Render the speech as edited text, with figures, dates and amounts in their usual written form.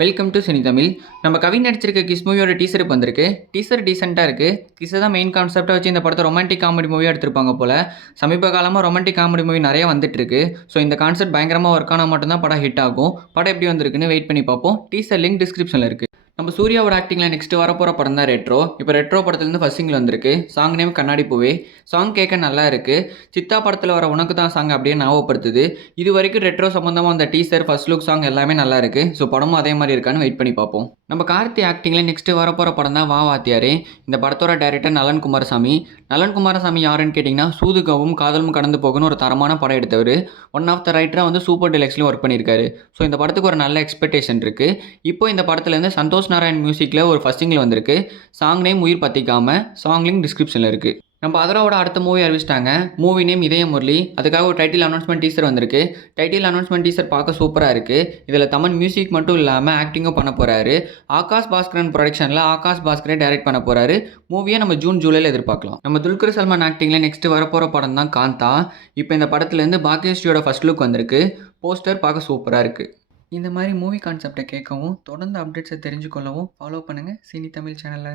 Welcome to cine Tamil. நம்ம கவின் நடிச்சிருக்க kiss மூவியோட டீசர் இப்போ வந்திருக்கு. டீசர் டீசெண்டாக இருக்குது. கிஸ்ஸை தான் மெயின் கான்செப்டாக வச்சு இந்த படத்தை ரொமான்டிக் காமெடி மூவியாக எடுத்திருப்பாங்க போல். சமீப காலமாக ரொமான்டிக் காமெடி மூவி நிறைய வந்துட்டு இருக்கு. ஸோ இந்த கான்செப்ட் பயங்கரமாக ஒர்க் ஆனால் மட்டும்தான் படம் ஹிட் ஆகும். படம் எப்படி வந்திருக்குன்னு வெயிட் பண்ணி பார்ப்போம். டீசர் லிங்க் டிஸ்கிரிப்ஷனில் இருக்குது. நம்ம சூர்யாவோட ஆக்டிங்கில் நெக்ஸ்ட் வரப்போகிற படம் தான் ரெட்ரோ. இப்போ ரெட்ரோ படத்துலேருந்து ஃபர்ஸ்ட் சிங்கிள் வந்திருக்கு. சாங் நேம் கண்ணாடி பூவே. சாங் கேட்க நல்லா இருக்குது. சித்தா படத்தில் வர உனக்கு தான் சாங் அப்படியே ஞாபகப்படுத்துது. இது வரைக்கும் ரெட்ரோ சம்மந்தமாக அந்த டீசர் ஃபர்ஸ்ட் லுக் சாங் எல்லாமே நல்லா இருக்குது. ஸோ படமும் அதே மாதிரி இருக்கான்னு வெயிட் பண்ணி பார்ப்போம். நம்ம கார்த்தி ஆக்டிங்கில் நெக்ஸ்ட் வரப்போகிற படம் தான் வா வாத்தியாரே. இந்த படத்தோட டைரக்டர் நலன் குமாரசாமி. நலன் குமாரசாமி யாருன்னு கேட்டிங்கன்னா சூதுகவும் காதலும் கடந்து போகணும் ஒரு தரமான படம் எடுத்தவர். ஒன் ஆஃப் த ரைட்டராக வந்து சூப்பர் டிலக்ஸ்லையும் ஒர்க் பண்ணியிருக்காரு. ஸோ இந்த படத்துக்கு ஒரு நல்ல எக்ஸ்பெக்டேஷன் இருக்குது. இப்போ இந்த படத்துலேருந்து சந்தோஷ் நாராயண் மியூசிக்கில் ஒரு ஃபர்ஸ்ட் சிங்கிள் வந்திருக்கு. சாங் நேம் உயிர் பற்றிக்காமல். சாங் லிங்க் டிஸ்கிரிப்ஷனில் இருக்குது. நம்ம அதரோட அடுத்த மூவி அறிவிச்சிட்டாங்க. மூவி நேம் இதய முரளி. அதுக்காக ஒரு டைட்டில் அனௌன்ஸ்மெண்ட் டீசர் வந்திருக்கு. டைட்டில் அனௌன்ஸ்மெண்ட் டீசர் பார்க்க சூப்பராக இருக்குது. இதில் தமன் மியூசிக் மட்டும் இல்லாமல் ஆக்டிங்கும் பண்ண போகிறாரு. ஆகாஷ் பாஸ்கரன் ப்ரொடக்ஷனில் ஆகாஷ் பாஸ்கரே டைரக்ட் பண்ண போகிறாரு. மூவியை நம்ம ஜூன் ஜூலையில் எதிர்பார்க்கலாம். நம்ம துல்கர் சல்மான் ஆக்டிங்கில் நெக்ஸ்ட் வரப்போகிற படம் தான் காந்தா. இப்போ இந்த படத்துலேருந்து பாக்கியஸ்ரீயோட ஃபர்ஸ்ட் லுக் வந்திருக்கு. போஸ்டர் பார்க்க சூப்பராக இருக்குது. இந்த மாதிரி மூவி கான்செப்டை கேட்கவும் தொடர்ந்து அப்டேட்ஸை தெரிஞ்சுக்கொள்ளவும் ஃபாலோ பண்ணுங்கள் சினி தமிழ் சேனலை.